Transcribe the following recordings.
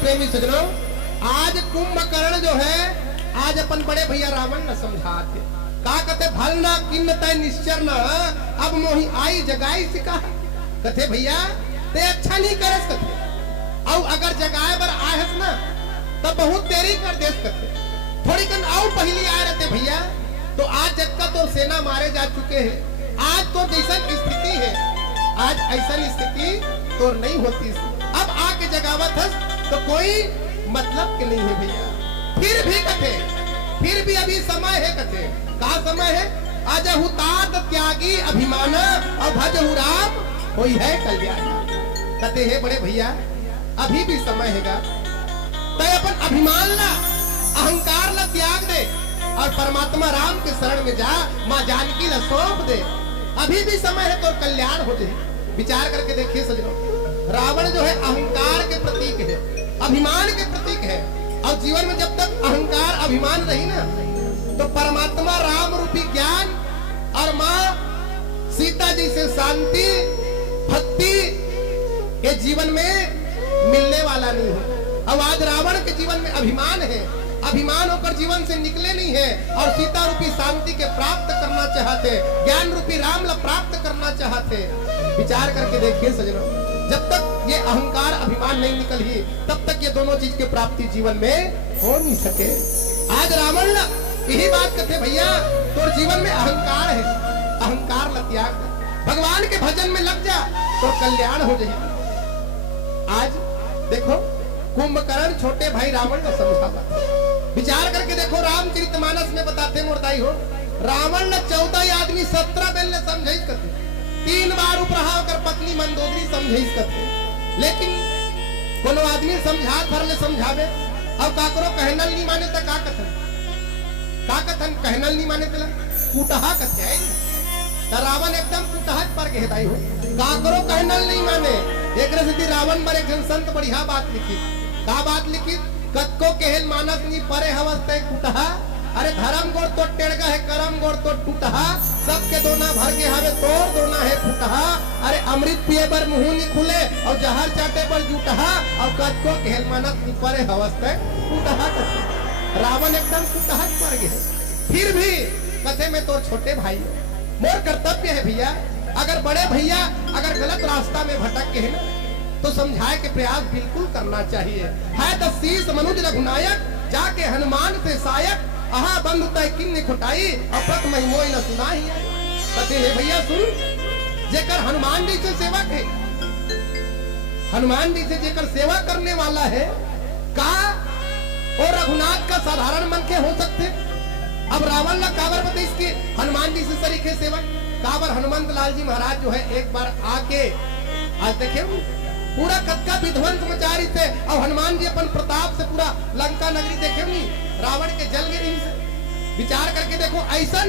प्रेमी सजनों, आज कुंभकर्ण जो है आज अपन बड़े भैया रावण न समझाते का कहते भल न किन्न तय निश्चर न अब मोही आई जगाई सिका कथे भैया ते अच्छा नहीं करस कथे और अगर जगाए बर आयस ना तब बहुत देरी कर देस कथे थोड़ी कन आओ पहली आए रहते भैया तो आज जग का तो सेना मारे जा चुके हैं। आज तो जैसा स्थिति है आज ऐसा स्थिति तो नहीं होती अब आके जगावत है तो कोई मतलब के नहीं है भैया। फिर भी कथे फिर भी अभी समय है कथे का समय है आज हुतात त्यागी अभिमान और भजहु राम कोई है कल्याण कथे है बड़े भैया अभी भी समय हैगा तय अपन अभिमान ला अहंकार ला त्याग दे और परमात्मा राम के शरण में जा माँ जानकी ला सौंप दे अभी भी समय है तो कल्याण हो जाए। विचार करके देखिए सजनों, रावण जो है अहंकार के प्रतीक है अभिमान के प्रतीक है और जीवन में जब तक अहंकार अभिमान रही ना तो परमात्मा राम रूपी ज्ञान और माँ सीता जी से शांति भक्ति के जीवन में मिलने वाला नहीं है। अब आज रावण के जीवन में अभिमान है अभिमान होकर जीवन से निकले नहीं है और सीता रूपी शांति के प्राप्त करना चाहते ज्ञान रूपी राम ला प्राप्त करना चाहते। विचार करके देखिए सजनों, जब तक ये अहंकार अभिमान नहीं निकल ही तब तक ये दोनों चीज की प्राप्ति जीवन में हो नहीं सके। आज रावण यही बात कहते भैया तो जीवन में अहंकार है अहंकार ला त्याग भगवान के भजन में लग जा तो कल्याण हो जाए। आज देखो कुंभकर्ण छोटे भाई रावण को समझाता विचार करके देखो रामचरितमानस में बताते मोरदाई हो रावण ने 14 आदमी 17 बेल ने समझाइस करते 3 बार उपराव कर पत्नी मंदोदरी समझाइस करते लेकिन कोनो आदमी समझा भर ले समझावे और काकरो कहनल नहीं माने त का कथन कहनल नहीं माने तला कुटहा कथे है त रावण एकदम कुटहा पर के हेदाई हो काकरो कहनल नहीं माने एक रसती रावण पर एक संत बढ़िया बात लिखी का बात लिखी कतको केहल मानस नी परे हवस्ते कुटहा अरे धर्म गोड़ तो टेड़गा है करम गोड़ तो टूटहा सबके दोना भर के हवे तोड़ दोना है फुटहा अरे अमृत पिए बर मुंह नी खुले और जहर चाटे पर जूटहा और कतको केहल मानस नी परे हवस्ते कुटहा कथे रावण एकदम कुटहा पर गए। फिर भी कथे में तो छोटे भाई मोर कर्तव्य है भैया अगर बड़े भैया अगर गलत रास्ता में भटक के है ना तो समझाए के प्रयास बिल्कुल करना चाहिए है तो शीश मनुज रघुनायक जाके हनुमान से सायक अहा बंधु तय किन्नी खुटाई अपत महिमोई न सुनाई कहते हैं भैया सुन जेकर हनुमान जी से सेवक है हनुमान जी से जेकर सेवा करने वाला है का और रघुनाथ का साधारण मन के हो सकते। अब रावण ला काबर बताइए इसके हनुमान जी से सरीखे सेवक काबर हनुमंत लाल जी महाराज जो है एक बार आके आज देखे पूरा कक्का विध्वंस मचा रही थे और हनुमान जी अपन प्रताप से पूरा लंका नगरी देखे नहीं रावण के जल गए से। विचार करके देखो ऐसा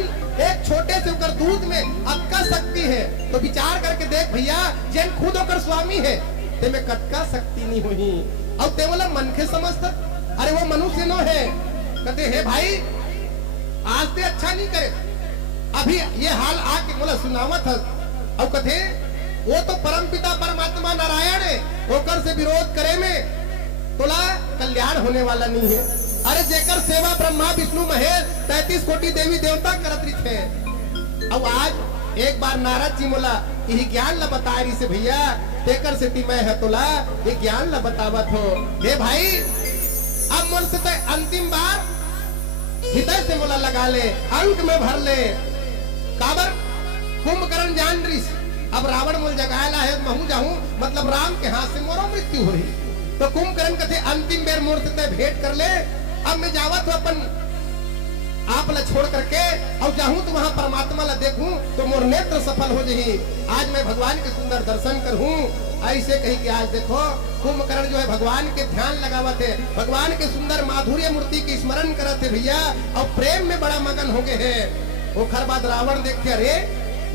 एक छोटे से उकर दूध में अक्का शक्ति है तो विचार करके देख भैया जैन खुद होकर स्वामी है ते में कटका शक्ति नहीं हुई और ते बोला मन के समझता अरे वो मनुष्य नो है कहते है भाई आज ते अच्छा नहीं करे अभी ये हाल आके बोला सुनावत है और कहते वो तो परम पिता परमात्मा नारायण है होकर से विरोध करे में तोला कल्याण होने वाला नहीं है। अरे जेकर सेवा ब्रह्मा विष्णु महेश 33 कोटि देवी देवता करत रही थे। अब आज एक बार नारद जी बोला यही ज्ञान ला बता रही से भैया तेकर से मैं है तोला ये ज्ञान ला बतावत हो हे भाई अब मन से तो अंतिम बार हृदय से मोला लगा ले अंक में भर ले काबर कुंभकर्ण जान रही अब रावण मोल जगाला है महू जाऊं मतलब राम के हाथ से मोरो मृत्यु हुई तो कुंभकर्ण कहते अंतिम बेर मोर से भेंट कर ले अब मैं जावत हूं अपन आप ला छोड़ करके और जाऊं तो वहां परमात्मा ला देखूं तो मोर नेत्र सफल हो जाही आज मैं भगवान के सुंदर दर्शन करूं ऐसे कही कि आज देखो कुंभकर्ण जो है भगवान के ध्यान लगावत है भगवान के सुंदर माधुर्य मूर्ति की स्मरण करते भैया और प्रेम में बड़ा मगन हो गए है। वो खर बाद रावण देख के अरे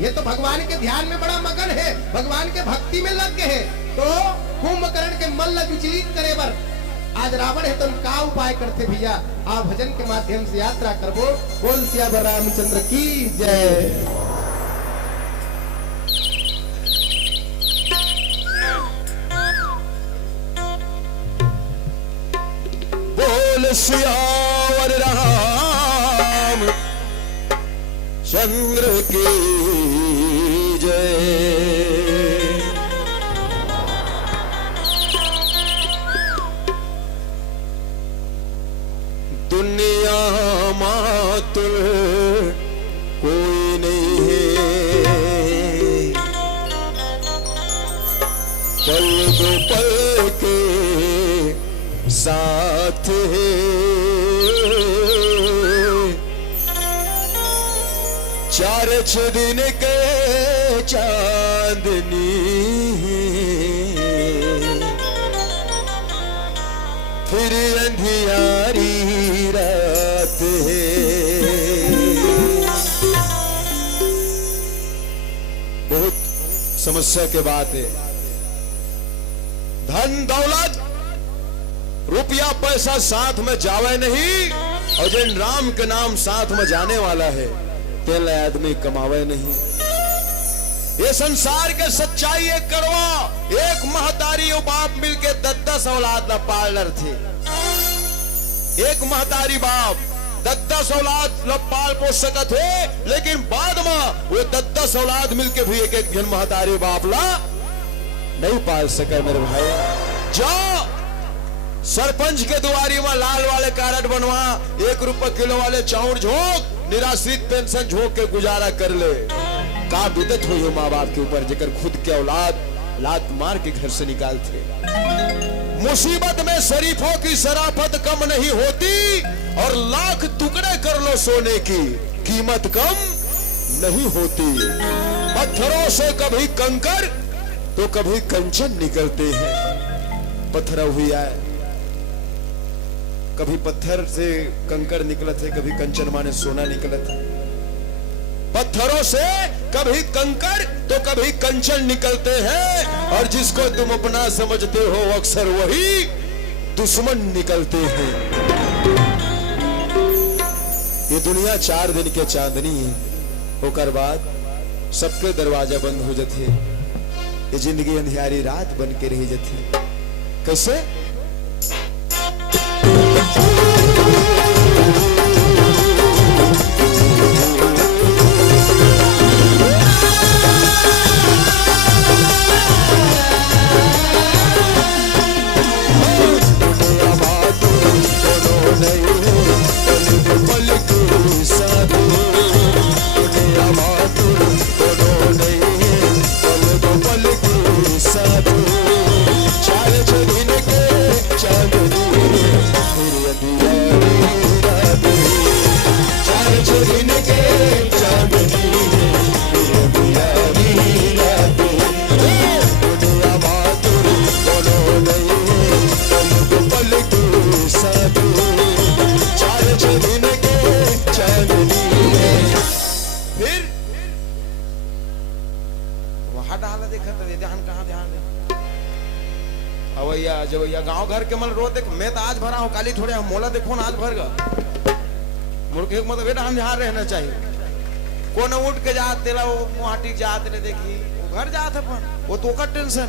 ये तो भगवान के ध्यान में बड़ा मगन है भगवान के भक्ति में लग गए हैं तो कुंभकर्ण के मन ला विचलित करे बर आज रावण है तो का उपाय करते भैया आप भजन के माध्यम से यात्रा करबो बोल सियावर रामचंद्र की जय। बोल सियावर राम चंद्र की जय। दुनिया मातुल कोई नहीं है, पल दो पल के साथ है। चार छह दिन के चांदनी फिर अंधियारी रात है। बहुत समस्या के बात है। धन दौलत रुपया पैसा साथ में जावे नहीं, और जिन राम के नाम साथ में जाने वाला है तेल आदमी कमावे नहीं। ये संसार के सच्चाई एक कड़वा। एक महतारी और बाप मिलके 10-10 औलाद न पाल थे। एक महतारी बाप 10-10 औलाद न पाल पोस सकत है, लेकिन बाद में वो 10-10 औलाद मिलके भी एक जन महतारी बाप ला नहीं पाल सके। मेरे भाई जाओ सरपंच के दुआरी में लाल वाले कार्ड बनवा, 1 रुपया किलो वाले चाउर झोंक, निराश्रित पेंशन झोंक के गुजारा कर ले। का बिदत हुई हो माँ बाप के ऊपर जेकर खुद के औलाद लात मार के घर से निकालते। मुसीबत में शरीफों की शराफत कम नहीं होती, और लाख टुकड़े कर लो सोने की कीमत कम नहीं होती। पत्थरों से कभी कंकर तो कभी कंचन निकलते हैं। पत्थर हुआ है, कभी पत्थर से कंकर निकलत है, कभी कंचन माने सोना निकलत है। पत्थरों से कभी कंकर तो कभी कंचन निकलते हैं, और जिसको तुम अपना समझते हो अक्सर वही दुश्मन निकलते हैं। ये दुनिया 4 दिन के चांदनी है, होकर बाद सबके दरवाजा बंद हो जाते। ये जिंदगी अंधियारी रात बन के रही जाती। कैसे? जवैया गांव घर के मल रो देख, मैं तो आज भरा हूं, काली थोड़े हम मोला देखो ना आज भर गा मुर्खे मतलब बेटा हम यहाँ रहना चाहिए। कौन उठ के जात तेला वो मुहाटी जात ने देखी वो घर जात अपन वो तो का टेंशन।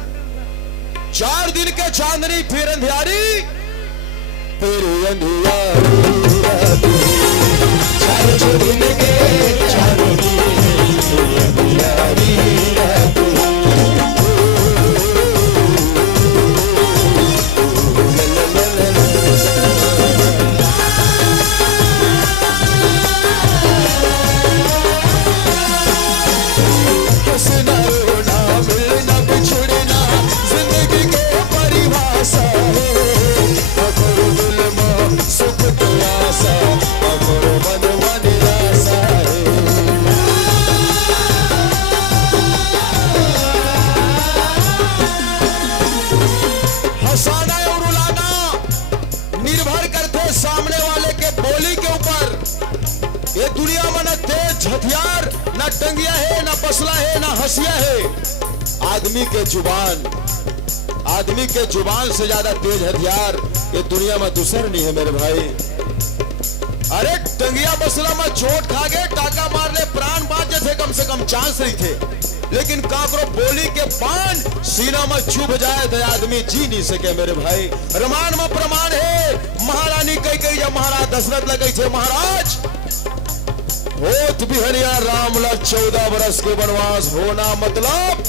4 दिन के चांदनी फिर अंधियारी, फिर अंधियारी 4 दिन के चांदनी फिर अंधियारी। ये दुनिया में न तेज हथियार, न टंगिया है, न बसला है, न हंसिया है। आदमी के जुबान से ज्यादा तेज हथियार ये दुनिया में दूसर नहीं है मेरे भाई। अरे टंगिया बसला में चोट खा गए, टाका मार ले, प्राण बाज थे, कम से कम चांस नहीं थे। लेकिन काकरो बोली के पान सीना में चुभ जाए तो आदमी जी नहीं सके मेरे भाई। रमान में प्रमाण है, महारानी कई जब महाराज दशरथ लगे थे, महाराज होत बिहनिया रामला 14 बरस के वनवास होना मतलब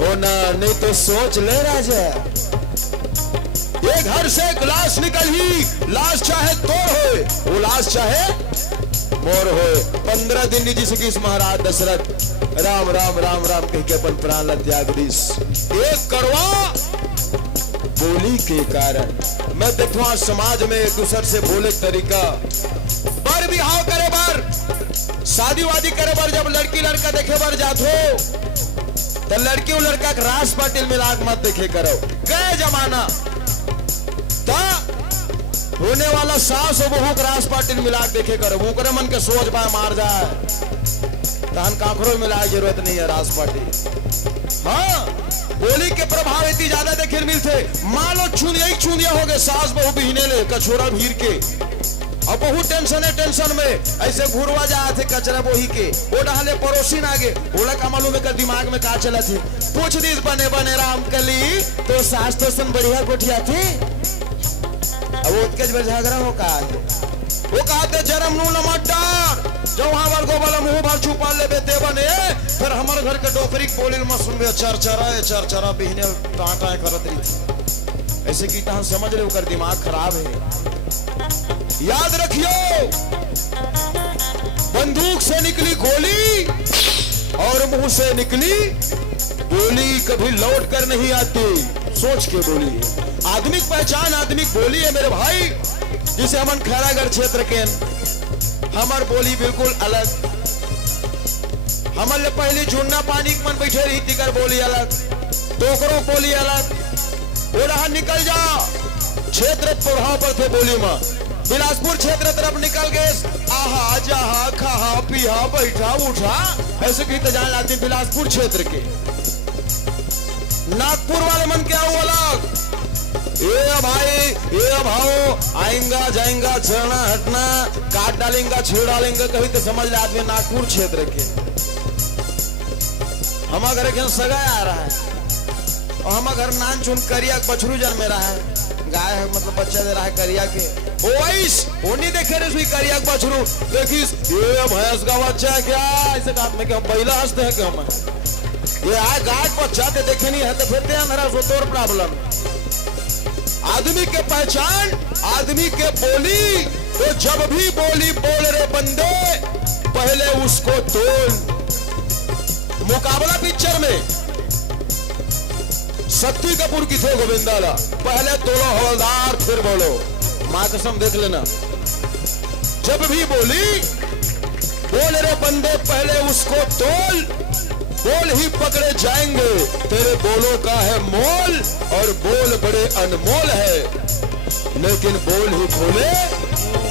होना नहीं तो सोच ले राजा। ये घर से एक लाश निकल ही, लाश चाहे तोड़ होए, वो लाश चाहे मोर होए। 15 दिन निजी सकीस महाराज दशरथ राम राम राम राम कह के अपन प्राण त्याग दीस। एक करवा बोली के कारण मैं देखवा समाज में एक दूसरे से बोले तरीका। बर बिहाव करे बर, शादी वादी करे बर, जब लड़की लड़का देखे बर जात हो तो लड़की और लड़का के रास पाटिल मिलाक मत देखे करो। कई जमाना होने वाला सास और बहू के रास पाटिल मिलाक देखे करो, वो करे मन के सोच पाए मार जाए, तहन काखरो मिलाए जरूरत नहीं है रास पाटिल। हाँ, बोली के प्रभाव इतनी ज्यादा देखे मिलते। मान लो चूंदिया हो गए, सास बहू बिहने ले कछोरा भीर के, और बहुत टेंशन में ऐसे घुरवा जाए थे कचरा बोही के, वो डहले पड़ोसी ना आगे, बोला का मालूम है दिमाग में का चला थे। पूछ दीस बने बने राम कली तो सास तो सन बढ़िया गोठिया थे। अब उसके झगड़ा हो का है, वो कहते जन्म नू नमक डार, जो वहां पर गोबला मुंह भर छुपा ले बेते बने, फिर हमारे घर के डोकरी बोलिल में सुन बे चरचरा बिहने टाटा करत रही। ऐसे की तहन समझ ले ओकर दिमाग खराब है। याद रखियो, बंदूक से निकली गोली और मुंह से निकली बोली कभी लौट कर नहीं आती, सोच के बोली। आदमिक पहचान आदमिक बोली है मेरे भाई। जिसे हमन खैरागढ़ क्षेत्र के हमार बोली बिल्कुल अलग। हमन ले पहले झुन्ना पानी मन बैठे रही तिकर बोली अलग, टोकरो बोली अलग। वो रहा निकल जा क्षेत्र प्रभाव पर थे बोली में। बिलासपुर क्षेत्र तरफ निकल गए, आहा जहा खा पिया बैठा उठा, ऐसे की तो जान लाती बिलासपुर क्षेत्र के। नागपुर वाले मन क्या हुआ अलग, ये भाई ये भाव आएंगा जाएंगा चढ़ना हटना काट डालेंगे छेड़ डालेंगे, कभी तो समझ ले आदमी नागपुर क्षेत्र के। हमारे घर के सगाई आ रहा है और हमारे घर नान चुन करिया बछरू जन्मे रहा है, गाय है मतलब बच्चा दे रहा है करिया के। ओइस वो नहीं देखे रे सुई करिया बछरू, देखिस ये भैंस का बच्चा है क्या, ऐसे बात में क्या बैला हंसते हैं क्या हम, ये आए गाय बच्चा ते देखे नहीं है तो फिर मेरा तोर प्रॉब्लम। आदमी के पहचान आदमी के बोली, तो जब भी बोली बोल रहे बंदे पहले उसको तोल। मुकाबला पिक्चर में शक्ति कपूर की थे गोविंदाला, पहले तोलो हवलदार फिर बोलो, मां कसम देख लेना। जब भी बोली बोल रहे बंदे पहले उसको तोल, बोल ही पकड़े जाएंगे, तेरे बोलों का है मोल और बोल बड़े अनमोल है, लेकिन बोल ही खोले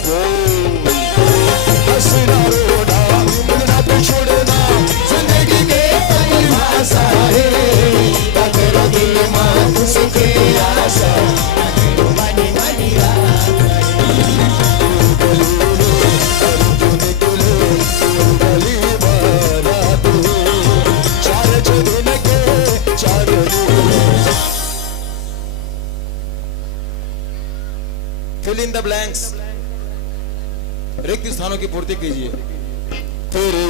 बोल। हंसना रोना मिलना तो छोड़ना जिंदगी के परिभाषा है, तेरा दिल में सुख की आशा मानी मानी फिल इन द ब्लैंक्स, रिक्त स्थानों की पूर्ति कीजिए। तेरे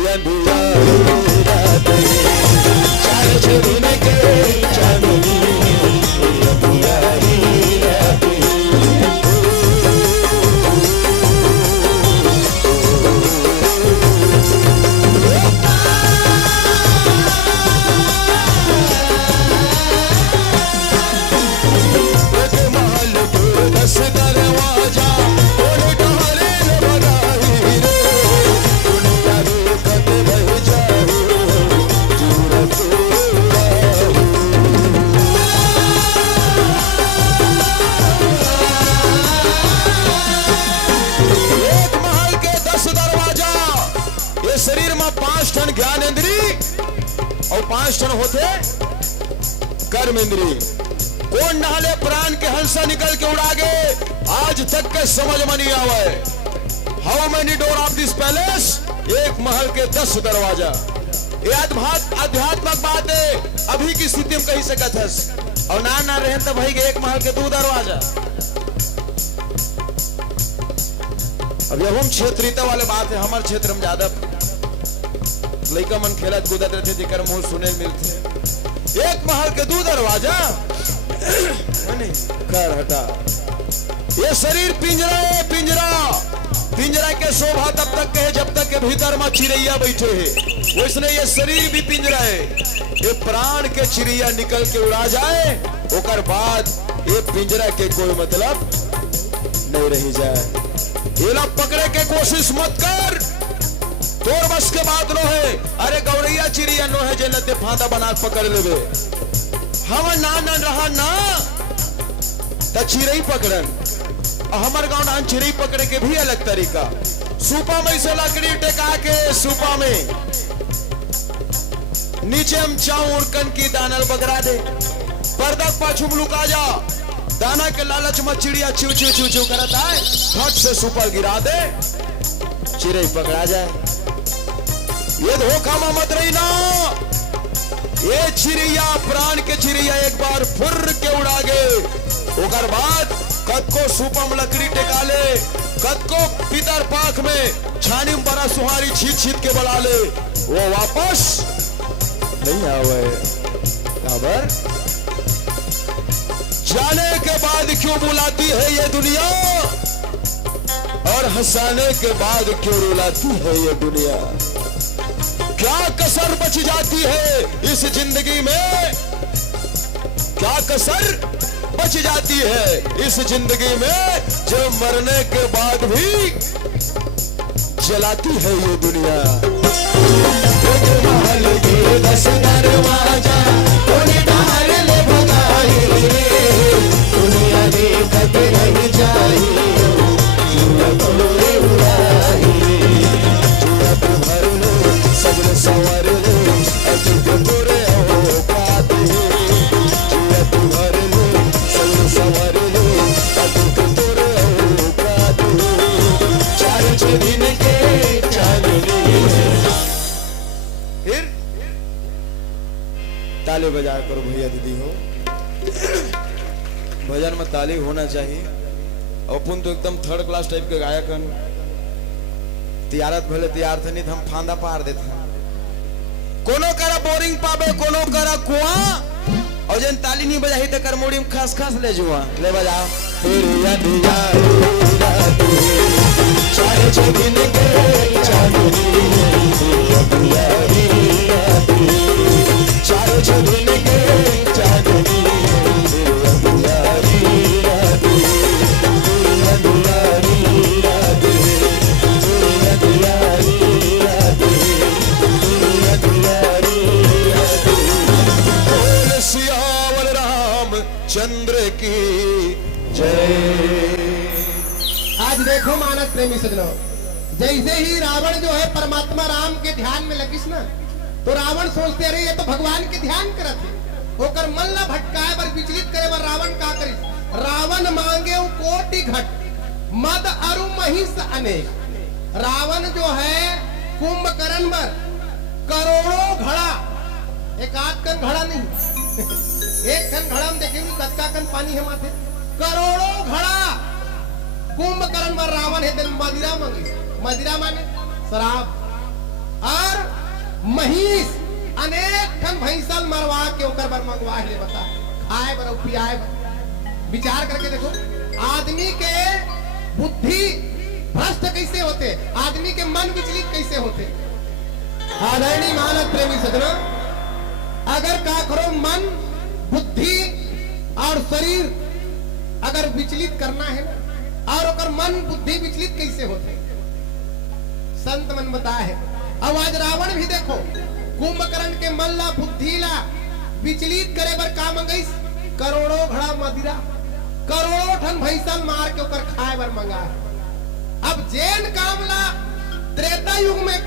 शरीर में 5 टन ज्ञानेंद्री और 5 टन होते कर्म इंद्री। कौन नहाले प्राण के हंसा निकल के उड़ा गए, आज तक के समझ में नहीं आवे। How many door of this palace? एक महल के 10 दरवाजा। ये आध्यात्मिक बात है, अभी की स्थिति में कही सकत है। और ना रहे तो भाई के एक महल के 2 दरवाजा। अब जब हम क्षेत्रीयता वाले बात है, हमारे क्षेत्र में ज्यादा लड़का मन खेलत कूदत रहते, जिकर मुंह सुने मिलते। एक महल के 2 दरवाजा कर हटा। ये शरीर पिंजरा है, पिंजरा के शोभा तब तक है जब तक के भीतर में चिड़ैया बैठे है। वैसने ये शरीर भी पिंजरा है। ये प्राण के चिड़ैया निकल के उड़ा जाए, ओकर बाद ये पिंजरा के कोई मतलब नहीं रही जाए। ये लोग पकड़े के कोशिश मत कर, तोर बस के बात नो है। अरे गौरैया चिड़िया नो है जे फांदा बना पकड़ लेवे। हम ना रहा ना तो चिड़ई पकड़न। हमार गांव ना चिड़ई पकड़े के भी अलग तरीका। सूपा में से लकड़ी टेका के सूपा में नीचे हम चाउर कन की दानल बगरा दे, पर्दा पाछू लुका जा। दाना के लालच में चिड़िया चिव चिव चिव चिव करता है, फट से सुपर गिरा दे, चिड़ई पकड़ा जाए। ये धोखा में मत रही ना। ये चिड़िया प्राण के चिड़िया एक बार फुर के उड़ा गए, ओकर बाद कद को सुपम लकड़ी टेका ले, कद को पितर पाख में छानी में बड़ा सुहारी छीट छीट के बड़ा ले, वो वापस नहीं आवे। खबर जाने के बाद क्यों बुलाती है ये दुनिया, और हंसाने के बाद क्यों रुलाती है ये दुनिया। क्या कसर बच जाती है इस जिंदगी में, क्या कसर बच जाती है इस जिंदगी में, जो मरने के बाद भी जलाती है ये दुनिया। एक महल के 10 दरवाजा, कोई डाल ले भगाई, दुनिया देखत रह जाई, तोरे उड़ाई, भर लो सजन संवर लो, अजब तोरे औकात है, भर लो सजन संवर लो, अजब तोरे औकात है, 4 दिन के चांदनी। फिर ताली बजाया करो भैया दीदी हो, भजन में ताली होना चाहिए। अपन तो एकदम 3rd क्लास टाइप के गायक हन, तियारत भले तियार थे नहीं हम फांदा पार देते। कोनो करा बोरिंग पावे, कोनो करा कुआं, और जन ताली नहीं बजाही तो कर मोड़ी में खास खास ले जुआ ले बजा। फिर याद रात चाहे 6 दिन के चांदनी, 4 दिन के चांदनी, चंद्र की जय। आज देखो मानस प्रेमी सजनों, जैसे ही रावण जो है परमात्मा राम के ध्यान में लगिस ना, तो रावण सोचते अरे ये तो भगवान के ध्यान करत है, ओकर मन ला भटकाए बर विचलित करे बर रावण का करी। रावण मांगे कोटि घट, मद अरु महिष अनेक। रावण जो है कुंभकर्ण बर करोड़ों घड़ा, एक आध कन घड़ा नहीं एक कन घड़ा में देखेंगे कत्का कन पानी है माथे, करोड़ों घड़ा कुंभकर्ण बर रावण है दिल मदिरा मांगे। मदिरा माने शराब, और महिष अनेक ठन भैंसल मरवा के ओकर बर मंगवा ले, बता खाए बर पियाए बर। विचार करके देखो आदमी के बुद्धि भ्रष्ट कैसे होते, आदमी के मन विचलित कैसे होते। आदरणीय मानव प्रेमी सजना, अगर का करो मन बुद्धि और शरीर अगर विचलित करना है ना, और अगर मन बुद्धि विचलित कैसे होते संत मन बताया है। अब आज रावण भी देखो कुंभकर्ण के मन ला बुद्धि ला विचलित करे बर का मंगाई, करोड़ों घड़ा मदिरा, करोड़ों ठन भैंसल मार के ओकर खाए बर मंगा। अब जैन काम ला त्रेता युग में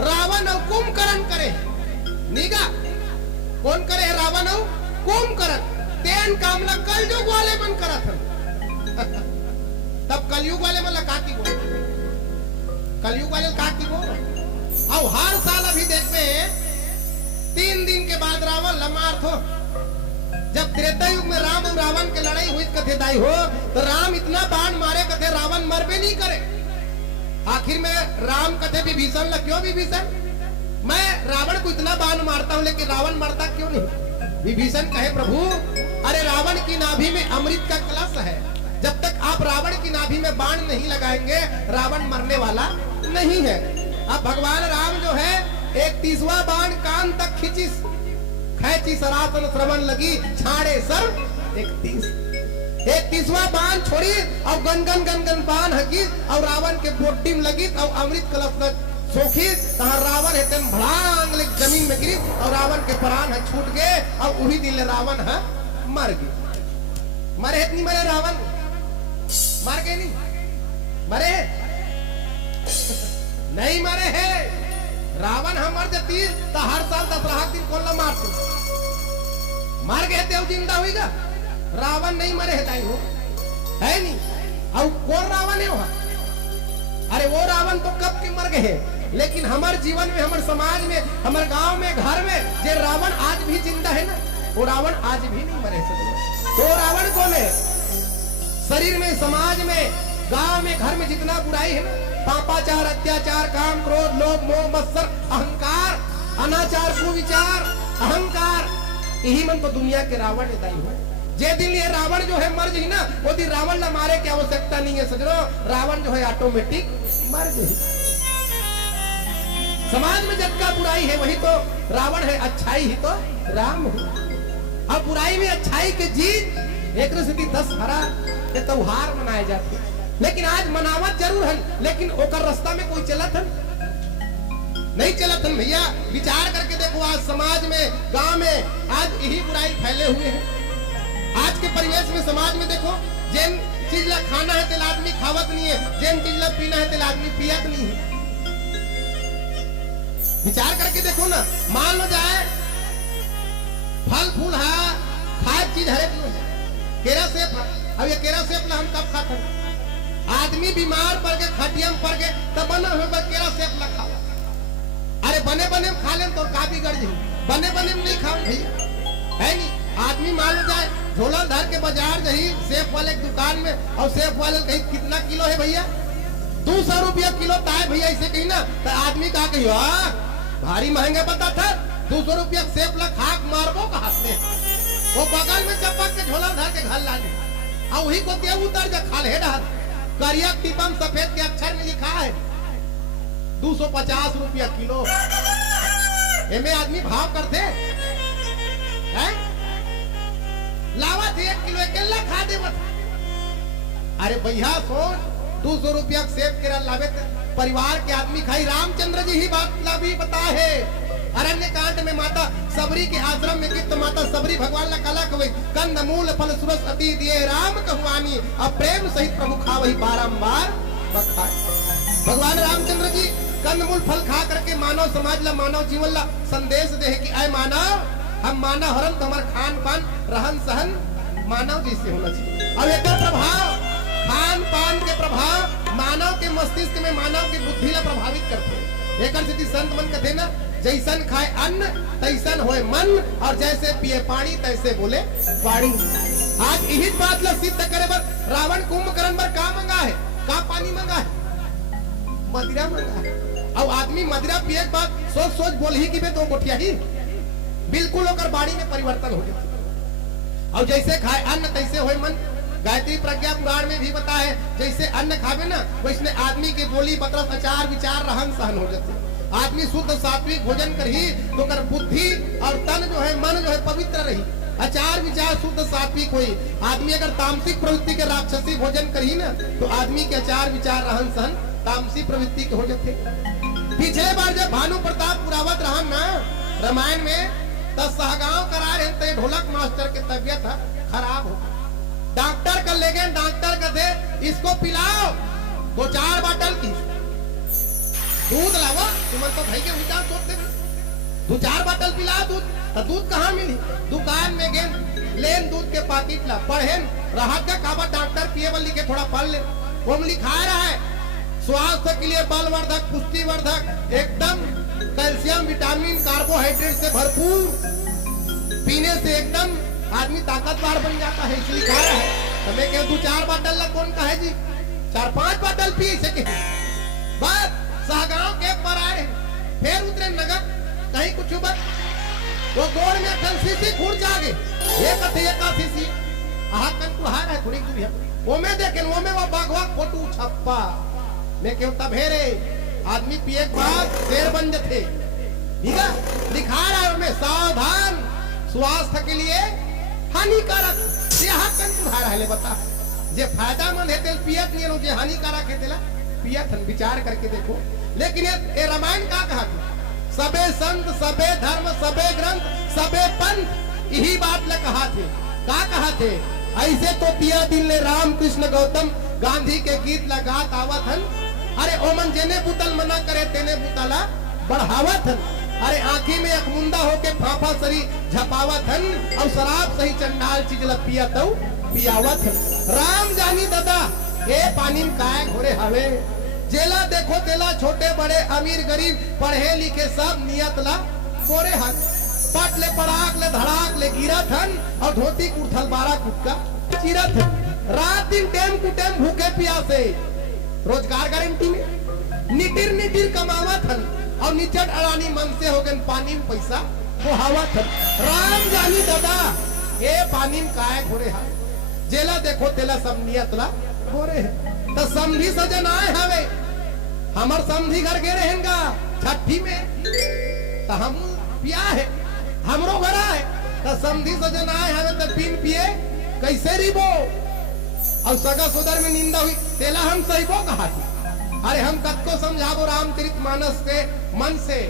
रावण और कुंभकर्ण करे, निगा कौन करे, रावण और कुंभकर्ण। तेन कामला कलयुग वाले मन करत हन तब कलयुग वाले मन लकाती कलयुग वाले का की वो और हर साल अभी देखते 3 दिन के बाद रावण लमार्थ हो। जब त्रेता युग में राम और रावण की लड़ाई हुई कथे दाई हो तो राम इतना बाण मारे कथे रावण मरबे नहीं करे। आखिर में राम कथे विभीषण ला, क्यों विभीषण मैं रावण को इतना बाण मारता हूं लेकिन रावण मरता क्यों नहीं? विभीषण कहे प्रभु अरे रावण की नाभि में अमृत का कलश है, जब तक आप रावण की नाभि में बाण नहीं लगाएंगे रावण मरने वाला नहीं है। अब भगवान राम जो है 31वां बाण कान तक खींची सरासन श्रवण लगी छाड़े सर 31वां बाण छोड़ी और गन बाण हकी और रावण के बोटी में लगी और अमृत कलश में सोखी तहां रावण है भड़ांग लेके जमीन में गिरी और रावण के प्राण है छूट गए और उही दिन रावण है मर गए। मरे नहीं मरे रावण मर गए नहीं मरे नहीं मरे है। रावण हम मर जाती तो हर साल दशहरा दिन कौन ला मारते मर गए थे जिंदा होगा। रावण नहीं मरे है हो है नहीं और कौन रावण है वहां? अरे वो रावण तो कब के मर गए, लेकिन हमारे जीवन में हमारे समाज में हमारे गांव में घर में जे रावण आज भी जिंदा है ना वो रावण आज भी नहीं मरे। तो रावण कौन है? शरीर में समाज में गांव में घर में जितना बुराई है ना पापाचार अत्याचार काम क्रोध लोभ मोह मत्सर अहंकार अनाचार कुविचार अहंकार यही मन तो दुनिया के रावण ने दाई हुए। जे दिन ये रावण जो है मर गई ना वो दिन रावण ला मारे की आवश्यकता नहीं है सजनो, रावण जो है ऑटोमेटिक मर गई। समाज में जितना बुराई है वही तो रावण है, अच्छाई ही तो राम है। अब बुराई में अच्छाई के जीत एक दशहरा के त्योहार मनाए जाते हैं, लेकिन आज मनावत जरूर है लेकिन ओकर रास्ता में कोई चलत है नहीं चलत है। भैया विचार करके देखो आज समाज में गांव में आज यही बुराई फैले हुए हैं। आज के परिवेश में समाज में देखो जिन चीज ला खाना है तेल आदमी खावत नहीं है, जिन चीज ला पीना है तेल आदमी पियत नहीं है। विचार करके देखो ना, मान लो जाए फल फूल है खाए चीज हरे केरा सेब, अब ये केरा सेब ला हम कब खाते हैं? आदमी बीमार पड़ के खटिया में पड़ के तब बना हुआ केरा सेब ला खाओ। अरे बने बने खा ले तो का बिगड़ जाए, बने बने नहीं खाओ भैया है नहीं। आदमी मान लो जाए झोला धर के बाजार जही सेब वाले की दुकान में और सेब वाले कहीं कितना किलो है भैया 200 रुपया किलो ताए भैया ऐसे कही ना तो आदमी कहा कही भारी महंगा बता था 200 रुपया सेब ला खाक मारबो का हाथ में वो बगल में चपक के झोला धर के घर लाने और वही को देव उतर जा खाल है डर करिया टिपम सफेद के अक्षर में लिखा है 250 रुपया किलो। एमे आदमी भाव करते हैं लावा थे 1 किलो अकेला खा दे मत। अरे भैया सोच 200 रुपया सेब के लावे परिवार के आदमी खाई। रामचंद्र जी ही बात ला भी बता है अरण्य कांड में माता सबरी के आश्रम में गिफ्त माता सबरी भगवान ला कला कवई कंद मूल फल सुरस अति दिए राम कहवानी अब प्रेम सहित प्रभु खावई बारंबार बखाई। भगवान रामचंद्र जी कंद मूल फल खा करके मानव समाज ला मानव जीवन ला संदेश दे कि आए मानव हम मानव हरन तो हमारा खान पान रहन सहन मानव जैसे होना चाहिए। अब एक प्रभाव खान पान के प्रभाव मानव के मस्तिष्क में मानव की बुद्धि ला प्रभावित करते हैं। एक संत मन कहते ना जैसन खाए अन्न तैसन होए मन और जैसे पिए पानी तैसे बोले वाणी। आज यही बात ला सिद्ध करे बर रावण कुंभकर्ण बर का मंगा है का पानी मंगा है मदिरा मंगा है। अब आदमी मदिरा पिए के बाद सोच सोच बोल ही कि बे तो गोठिया ही बिल्कुल होकर बाड़ी में परिवर्तन हो जाता। और जैसे खाए अन्न तैसे होए मन। गायत्री प्रज्ञा पुराण में भी बता है जैसे अन्न खावे ना वैसने आदमी के बोली बतरस आचार विचार रहन सहन हो जाते। आदमी शुद्ध सात्विक भोजन कर ही तो कर बुद्धि और तन जो है मन जो है पवित्र रही। आचार विचार शुद्ध सात्विक हुई। आदमी अगर तामसिक प्रवृत्ति के राक्षसी भोजन कर ही ना तो आदमी के आचार विचार रहन सहन तामसिक प्रवृत्ति के हो जाते। पिछले बार जब भानु प्रताप पुरावत रहा ना रामायण में तब सहगांव करा रहे थे ढोलक मास्टर की तबियत खराब हो। डॉक्टर का ले गए, डॉक्टर का दे इसको पिलाओ 2-4 बोतल की दूध लावा तुम तो भाई के विचार सोचते 2-4 बोतल पिला दूध तो दूध कहाँ मिली? दुकान में गए लेन दूध के पैकेट ला पढ़े राहत का काबा डॉक्टर पिए वाली के थोड़ा पढ़ ले वो लिखा रहा है स्वास्थ्य के लिए बलवर्धक, पुष्टिवर्धक, एकदम कैल्शियम, विटामिन, कार्बोहाइड्रेट से भरपूर, पीने से एकदम आदमी ताकतवर बन जाता है, इसलिए खा रहा है। हमें क्यों 2-4 बोतल ला कौन कहे जी, 4-5 बोतल पी सके। बस सागांव के पर आए, फिर उतरे नगर कहीं कुछ बस वो गोड़ में अठल सीसी खुड़ जागे, एक कथे एक सीसी आहा कन को हार है थोड़ी दूर है, वो में देखे वो में वो बागवा फोटो छप्पा मैं क्यों तब हेरे आदमी पिए के बाद शेर बन जाते। ठीक है, दिखा रहा है हमें सावधान, स्वास्थ्य के लिए हानिकारक, यहाँ कन को हार है ले बता, जे फायदामंद है तेल पियत नहीं लो, जे हानिकारक है तेला पियत हन, विचार करके देखो। लेकिन ये रामायण का कहा था, सबे संत, सबे धर्म, सबे ग्रंथ, सबे पंथ, यही बात ले कहा थे। का कहा थे, ऐसे तो पिया दिल ने राम कृष्ण गौतम गांधी के गीत लगात आवत हन, अरे ओमन जेने बुतल मना करे तेने बुतला बढ़ावत हन, अरे आंखी में एक मुंदा होके फाफा सरी झपावत हन, और शराब सही चंडाल चीज ला पिया तो पियावत हन। राम जानी दादा ए पानी में काय घोरे हवे, जेला देखो तेला छोटे बड़े अमीर गरीब पढ़े लिखे सब नियत ला कोरे हन, पट ले पड़ाक ले धड़ाक ले गिरत हन, और धोती कुर्थल 12 कुटका चिरत हन। रात दिन टेम कुटेम भूखे प्यासे, रोजगार गारंटी में निटिर निटिर कमावत हन, और निचट अड़ानी मन से हो गन पानी में पैसा वो हवत हन। राम जानी दादा ए पानी में काय घोरे हा, जेला देखो तेला सब नियत ला घोरे है। तो समझी सजन आए हवे, हमर समझी घर गे रहेंगा छठी में, तो हम पिया है हमरो घर आए, तो समझी सजन आए हवे, तो पीन पिए कैसे रिबो, और सगा सोदर में निंदा हुई तेला हम सहीबो कहा थी। अरे हम कतको समझाबो रामचरित मानस से मन से,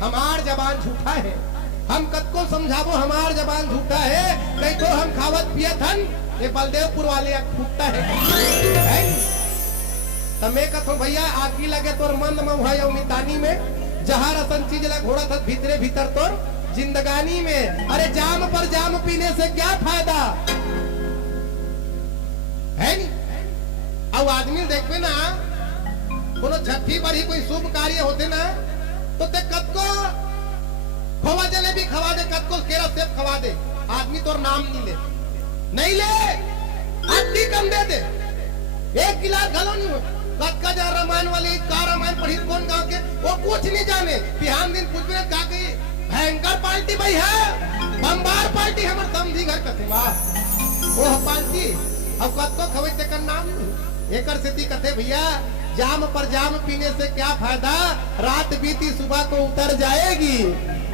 हमार जबान झूठा है, हम कतको समझाबो हमार जबान झूठा है, कहीं तो हम खावत पियत हन, ये बलदेवपुर वाले फूटता है। तमे कथो भैया आगी लगे तोर मंद में भाई मितानी में, जहां रसन चीज ला घोड़ा था भीतरे भीतर तोर जिंदगानी में, अरे जाम पर जाम पीने से क्या फायदा है नी। अब आदमी देखबे ना कोनो छठी बड़ी कोई शुभ कार्य होते ना, तो ते कतको खोवा जलेबी खवा दे, कतको केरा सेब खवा दे, आदमी तोर नाम नहीं ले आदमी कम दे दे, एक गिलास घलो नहीं हो। कतका जा रामायण वाली का रामायण पढ़ी कौन गांव के, वो कुछ नहीं जाने, बिहान दिन पूछ में का कही भयंकर पार्टी भाई है, बम्बार पार्टी हमर समझी घर कथे वाह वो पार्टी, अब कतको खवे ते कर नाम एकर सेती कथे भैया जाम पर जाम पीने से क्या फायदा, रात बीती सुबह को उतर जाएगी,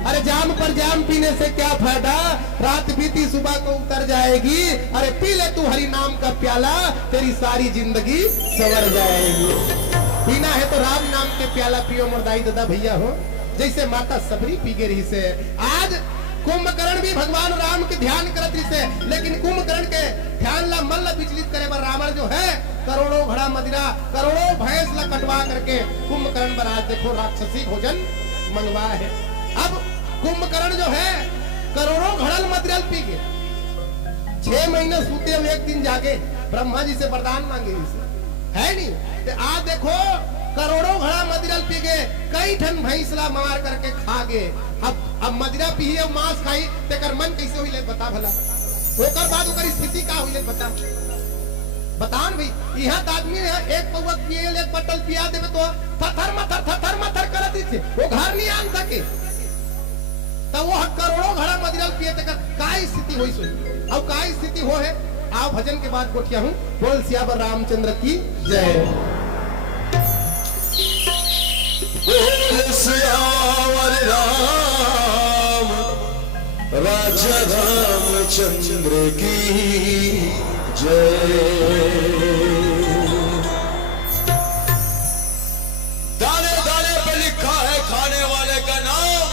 अरे जाम पर जाम पीने से क्या फायदा, रात बीती सुबह को उतर जाएगी, अरे पी ले तू हरि नाम का प्याला, तेरी सारी जिंदगी संवर जाएगी। पीना है तो राम नाम के प्याला पियो मर्दाई दादा भैया हो, जैसे माता सबरी पी गे रही से। आज कुंभकर्ण भी भगवान राम के ध्यान करत रही से, लेकिन कुंभकर्ण के ध्यान ला मन ला विचलित करे पर रावण जो है करोड़ों घड़ा मदिरा, करोड़ों भैंस ला कटवा करके कुंभकर्ण पर आज देखो राक्षसी भोजन मंगवा है। अब कुंभकर्ण जो है करोड़ों घड़ल मदिरल पी के 6 महीने सूते हुए एक दिन जागे, ब्रह्मा जी से वरदान मांगे है नहीं, तो आज देखो करोड़ों घड़ा मदिरल पी गए, कई ठन भैंसला मार करके खा गए। अब मदिरा पी और मांस खाई, तेकर मन कैसे हुई ले बता भला, ओकर बाद ओकर स्थिति का हुई ले बता बतान भाई। यहाँ आदमी एक पौवा पिए एक बटल पिया देवे तो थर मथर करत थी, वो घर नहीं आन सके, तो वो करोड़ों घड़ा मदिरल पिए तेकर का स्थिति हुई सुन, अब का स्थिति हो है। आओ भजन के बाद गोठिया हूँ, बोल सियावर रामचंद्र की जय। सियावर राम राजा रामचंद्र की जय। दाने दाने पे लिखा है खाने वाले का नाम,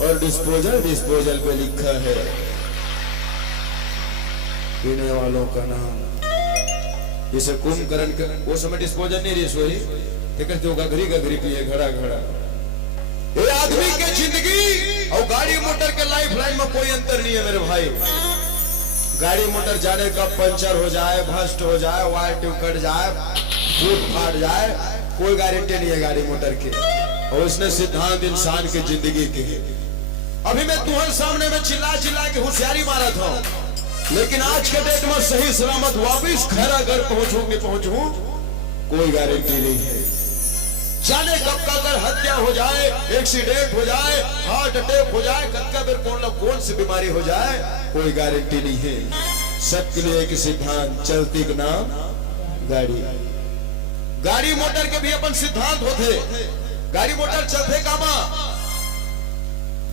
और डिस्पोजल पे लिखा है पीने वालों का नाम। जैसे कुंभकर्ण के वो समय डिस्पोजल नहीं रही सोई, तो गघरी पिए घड़ा घड़ा। ये आदमी के जिंदगी और गाड़ी मोटर के लाइफ लाइन में कोई अंतर नहीं है मेरे भाई। गाड़ी मोटर जाने कब पंचर हो जाए, भ्रष्ट हो जाए, वायर ट्यूब कट जाए, फूट फाट जाए, कोई गारंटी नहीं है गाड़ी मोटर की। और उसने सिद्धांत इंसान की जिंदगी की है। अभी मैं तुम्हारे सामने में चिल्ला चिल्ला के होशियारी मारा था, लेकिन आज के डेट में सही सलामत वापिस खैरा घर पहुंचूं कोई गारंटी नहीं है। जाने कब का अगर हत्या हो जाए, एक्सीडेंट हो जाए, हार्ट अटैक हो जाए, कौन सी बीमारी हो जाए, कोई गारंटी नहीं है। सबके लिए एक सिद्धांत, चलती का नाम गाड़ी। गाड़ी मोटर के भी अपन सिद्धांत होते। गाड़ी मोटर चलते कामा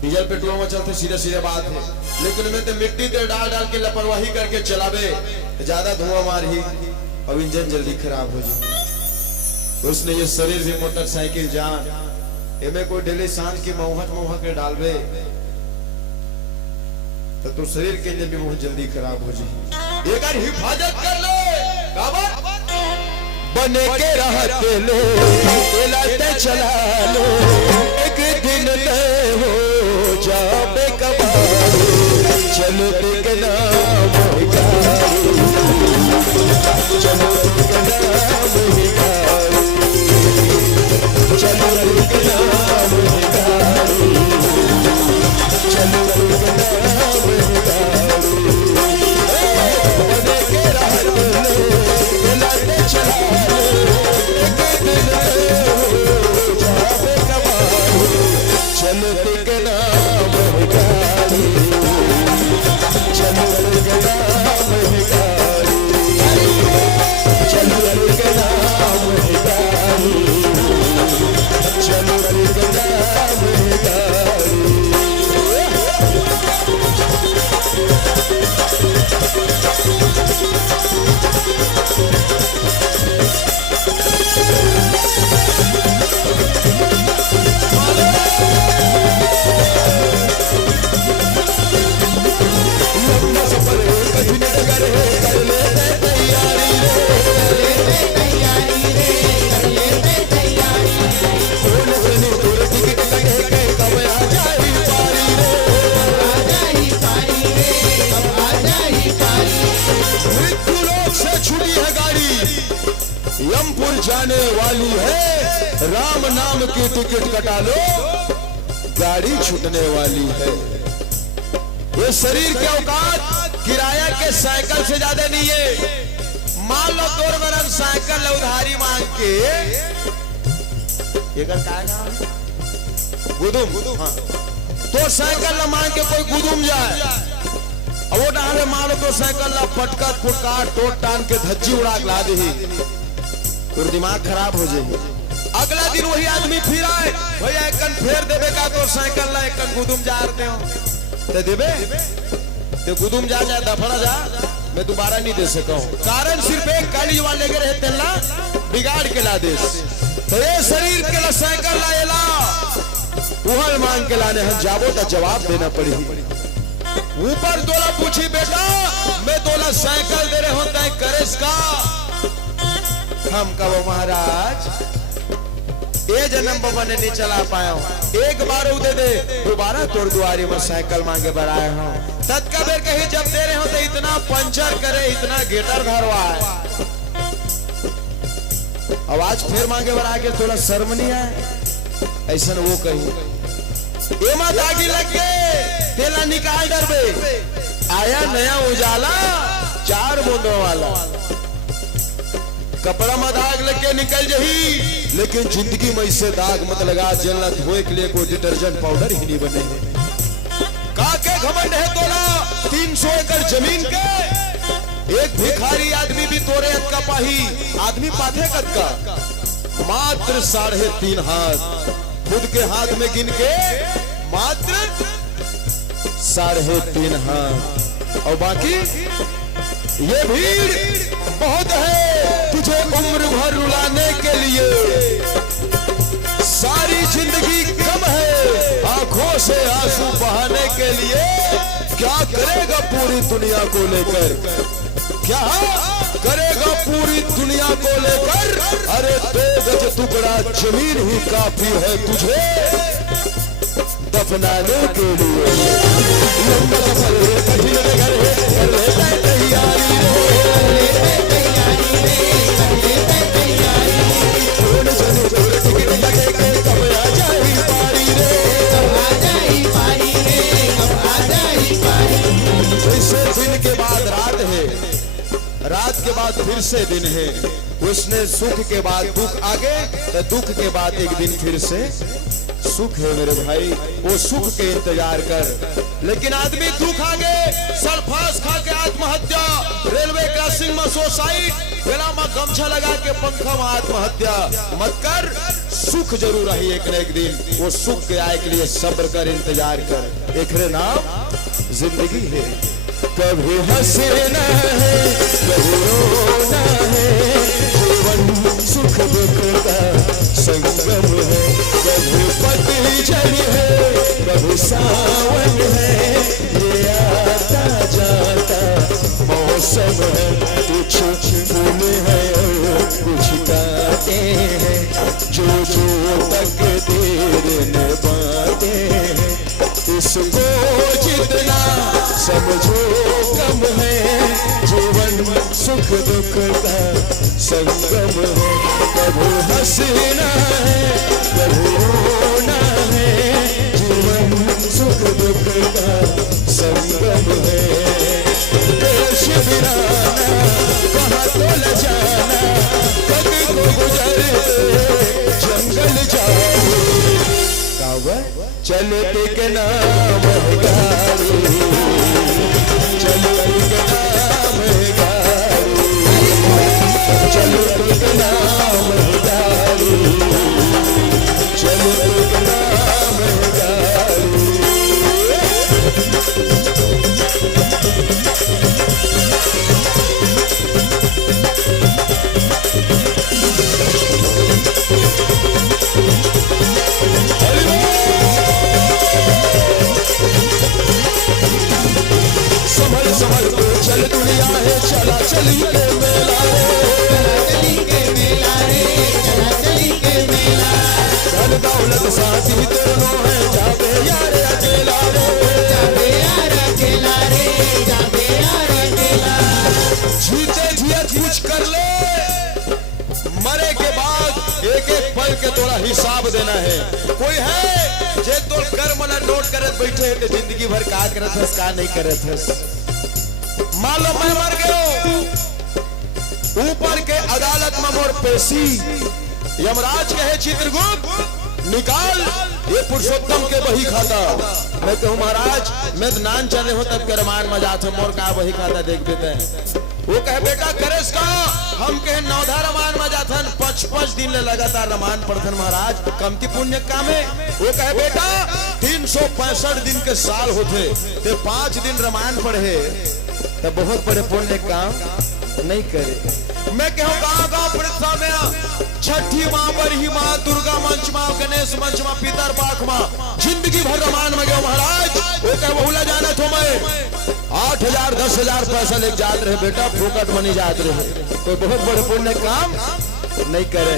डीजल पेट्रोल में चलते, सीधे सीधे बात है। लेकिन में तो मिट्टी तेल डाल डाल के लापरवाही करके चलावे, ज्यादा धुआं मार ही और इंजन जल्दी खराब हो जाए। उसने ये शरीर भी मोटरसाइकिल जान, इनमें कोई डेली सांझ की मौहक के डालवे तो शरीर के इंजन भी बहुत जल्दी खराब हो जाए। एक बार हिफाजत कर ले बने के रहते लो, चलाते चला लो, एक दिन ले हो जाबे कबाड़ी, चलते के नाम है गाड़ी, चलते के नाम है गाड़ी, चलते के नाम है गाड़ी, चलते के नाम है गाड़ी। बने के रहते लो, चलाते चला लो, एक दिन ले हो जाबे कबाड़ी, चलते के नाम है गाड़ी, चलते के नाम है गाड़ी, चलते के नाम है गाड़ी, चलते के नाम है गाड़ी। यमपुर जाने वाली है, राम नाम की टिकट कटा लो, गाड़ी छूटने वाली है। ये शरीर के औकात किराया के साइकिल से ज्यादा नहीं है। मान लो तोर मरम साइकिल उधारी मांग के, ये गुदुम, हाँ, तो साइकिल ला मांग के कोई गुदुम जाए, अब वो डाले मान लो तो साइकिल ला पटकट फुटकाट टोट टान के धज्जी उड़ा ला दी, और दिमाग खराब हो जाएगी। अगला दिन वही आदमी फिर आए, भैया एक फेर देवे का तो साइकिल ला एक गुदुम जाते हो ते देवे, ते गुदुम जा दफड़ा जा, मैं दोबारा नहीं दे सका हूं। कारण सिर्फ एक काली जवान लेके रहे तेला बिगाड़ के ला दे, तो ये शरीर के ला साइकिल लाएला उहल मांग के लाने हम जाबो तो जवाब देना पड़ी। ऊपर तोला पूछी बेटा मैं तोला साइकिल दे रहे होता है करेस का, हम कहो महाराज ये जन्म बाबा ने नहीं चला पाया हूं, एक बार दे दे, दोबारा तोड़ दुआरी में साइकिल मांगे बढ़ाए हूं। तत्का बेर कहीं जब दे रहे हो तो इतना पंचर करे, इतना गेटर धरवाए, आवाज फिर मांगे बढ़ा के थोड़ा शर्म नहीं आए, ऐसा वो कही एमा दागी लग के तेला निकाल डरबे, आया नया उजाला 4 बूंदों वाला, कपड़ा में दाग लग के निकल जही, लेकिन जिंदगी में इससे दाग मत लगा, जलना धोए के लिए कोई डिटर्जेंट पाउडर ही नहीं बने हैं। काके घमंड है तोला 300 एकड़ जमीन के, एक भिखारी आदमी भी तोरे हद का पाही, आदमी पाथे कद का, मात्र 3.5 हाथ, खुद के हाथ में गिन के मात्र 3.5 हाथ, और बाकी ये भीड़ बहुत है तुझे उम्र भर रुलाने के लिए, सारी जिंदगी कम है आंखों से आंसू बहाने के लिए, क्या करेगा पूरी दुनिया को लेकर, क्या करेगा पूरी दुनिया को लेकर, अरे 2 गज टुकड़ा जमीन ही काफी है तुझे, दफनाने के लिए। लंबा सफर है, कठिन घर है, कर लेता है तैयारी छोड़ चले छोड़ टिकट लगे के कब आ जाए पारी रे, जैसे दिन के बाद रात है, रात के बाद फिर से दिन है। उसने सुख के बाद दुख आगे, तो दुख के बाद एक दिन फिर से सुख है मेरे भाई। वो सुख के इंतजार कर, लेकिन आदमी दुख आगे सल्फास खा के आत्महत्या, रेलवे क्रॉसिंग में सुसाइड, गला में गमछा लगा के पंखा में आत्महत्या मत कर। सुख जरूर आई एक न एक दिन, वो सुख के आए के लिए सब्र कर, इंतजार कर। एक नाम जिंदगी है, कभी हंसना है कभी रोना है, जीवन सुख दुख का संगम है। कभी पतझड़ है कभी सावन है, ये आता जाता मौसम है। कुछ फूल है और कुछ काटे हैं, जो तकदीर ने बांटे हैं। इसको जितना समझो कम है, जीवन सुख दुख का संगम है। कभी हंसना है कभी रोना है, जीवन सुख दुख का संगम है। देश वीराना कहाँ तो ल जाना, कभी को गुजरते जंगल जाओ। चल टिक नाम गाड़ी, चल टिक नाम गाड़ी, चल टिक नाम गाड़ी, चल टिक नाम गाड़ी। संभल संभल के चल दुनिया है, चला चली के मेला धन दौलत साथी दोनों है, जाबे यार अकेला जीते जियत कुछ कर ले, मरे के बाद एक एक पल के तोरा हिसाब देना है। कोई है जे तो कर्म ना नोट करत बैठे है, जिंदगी भर का करत हस का नहीं करत हस। मान लो मैं मर गयो, ऊपर के अदालत में मोर पेशी, यमराज कहे चित्रगुप्त निकाल ये पुरुषोत्तम के बही खाता। मैं कहूँ महाराज मैं तो नान चले हो तब के रमान में जाते, मोर का बही खाता देख देते हैं। वो कहे बेटा करेस का, हम कहे नौधा रमान में जाथन, 5-5 दिन ले लगातार रमान पढ़थन महाराज, कमती पुण्य काम है। वो कहे बेटा 365 दिन के साल होते, ते 5 दिन रमान पढ़े तो बहुत बड़े पुण्य काम नहीं करे। मैं कहूँ गाँव परीक्षा में छठी माँ बरही माँ दुर्गा मंच माँ गणेश मंच माँ पितर पाख माँ जिंदगी भर रमान में गयो महाराज। वो कहे बहुला जाना तो मैं 8,000 10,000 पैसा लेके जात रहे बेटा, फोकट मनी जात रहे, कोई बहुत बड़े पुण्य काम नहीं करे।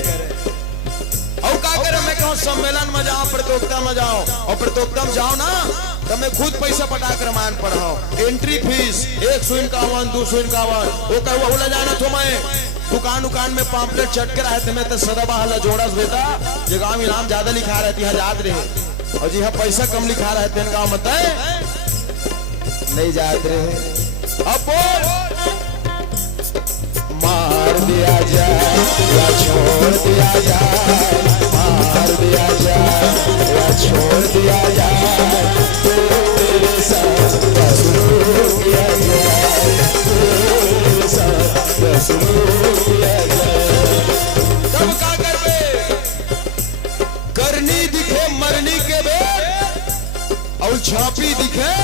और क्या करे, मैं कहूँ सम्मेलन में जाओ, प्रतियोगिता में जाओ, और प्रतियोगिता में जाओ ना तो मैं खुद पैसा पटा कर मान पढ़ाओ, एंट्री फीस 151 251। वो कहे बहुला जाना तो मैं दुकान में पाम्पलेट चट के रहे थे, मैं तो सदा बहला जोड़ा बेटा, ये गाँव इनाम ज्यादा लिखा रहती है याद रहे, और जी हाँ पैसा कम लिखा रहते हैं गाँव मत नहीं जाते रहे। अब बोल मार दिया जाए या छोड़ दिया जाए, मार दिया जाए या छोड़ दिया जाए, तेरे साथ शुरू किया जाए, तेरे साथ शुरू किया जाए। कब का करबे, करनी दिखे मरनी के बेर, और झांपी दिखे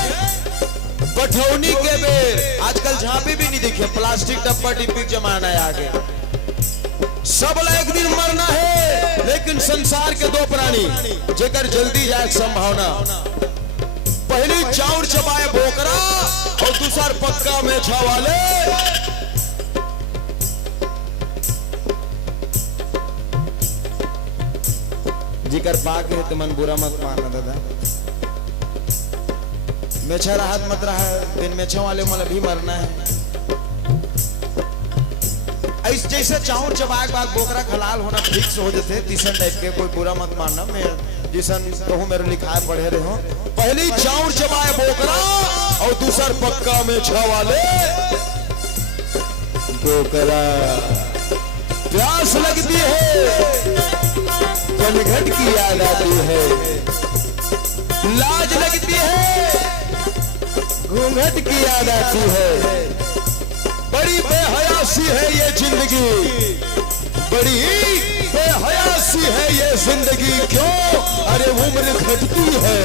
पठौनी के बेर। आजकल झांपी भी नहीं दिखे, प्लास्टिक डब्बा डिब्बी जमाना है आगे। सब एक दिन मरना है, लेकिन संसार के दो प्राणी जेकर जल्दी जाए संभावना, पहली चाउर चबाए बोकरा और दूसर पक्का में छावाले। जिकर पाक है तो मन बुरा मत मानना दादा। मेछा राहत मत रहा है, बिन मेछों वाले मतलब भी मरना है। ऐसे जैसे चाउर चबाए के बाद बोकरा खलाल होना फिक्स हो जाते तीसरा टाइप के, कोई बुरा मत मानना, मैं जिसन कहूँ मेरे लिखाए पढ़े रहे हो। पहली चाउर चबाए बोकरा और दूसर पक्का मेछा वाले बोकरा। प्यास लगती है, घनघट की याद आती है, लाज लगती है, घूंघट की याद आती है। बड़ी बेहयासी है ये जिंदगी, बड़ी बेहयासी है ये जिंदगी। क्यों? अरे उम्र घटती है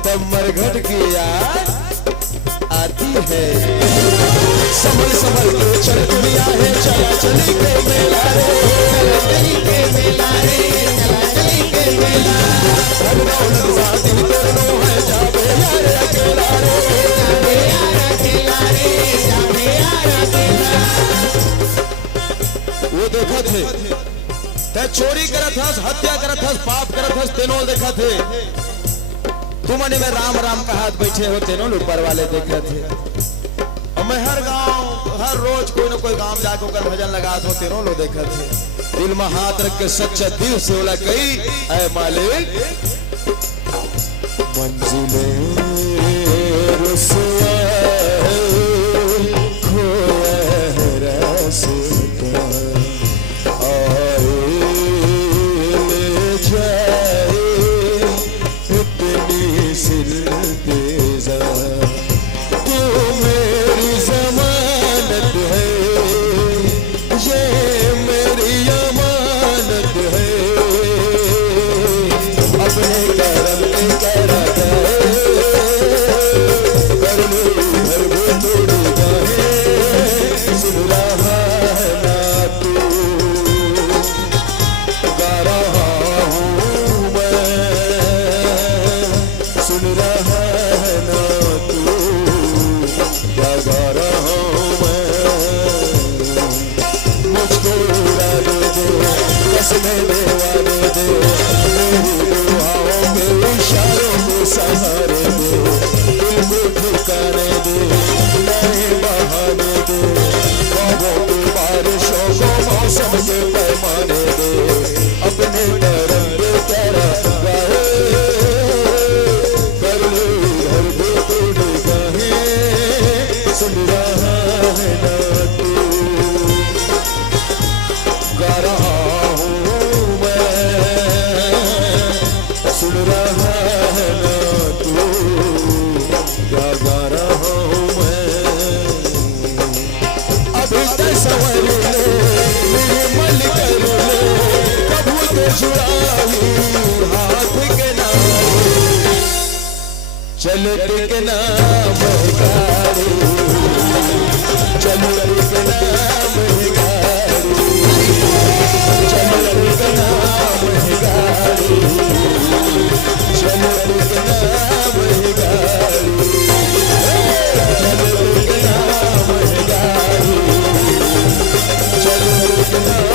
तब मरघट की याद आती है। संभल संभल के चल दुनिया है, चला चली के मेला रे, चला चली के मेला रे, चला चली के मेला। हर रौनक साथी तेरे है, जाबे यार अकेला रे, जाबे यार अकेला रे, जाबे यार अकेला। वो देखा थे ते चोरी करत हस, हत्या करत हस, पाप करत हस, तेनों देखा थे। तुमने में राम राम का हाथ बैठे हो, तेनों ऊपर वाले देखे थे। और मैं हर गांव हर रोज कोई ना कोई गांव जाके ओकर भजन लगा दो, तेनों लोग देखे थे। दिल में हाथ रख के सच्चा दिल से बोला कही, ऐ मालिक मंजिलें रुसवा खोया है रास्ता, आए ले जाए इतनी सिलतेजा। तू मेरी जमानत है, ये मेरी अमानत है। अपने करम के करा गए, कर लो घर वो तोड़ गए। सुन रहा है ना तू, गा रहा हूँ मैं, सुन रहा है ना तू, क्या गा रहा हूँ मैं। मुझको उड़ा दे, कसमें देवाने दे, मेरी दुआओं के इशारों को सहारे दे, दिल को ठिकाने दे, नए बहाने दे, ख्वाबों की बारिशों को मौसम के पैमाने दे। अपने करम पे तेरा गाए, कर ले घर पे तोड़ गाहे। सुन रहा है ना तू, गा रहा हूँ मैं, सुन रहा है ना तू, क्या गा रहा हूँ मैं। अभी तक संवर ले, निर्मल कर ले, प्रभु के जुड़ाई हाथ के नारे, चल टिक नाम गाड़ी, चल टिक नाम गाड़ी, चल टिक नाम गाड़ी, चल टिक नाम गाड़ी, चल टिक नाम गाड़ी, चल टिक नाम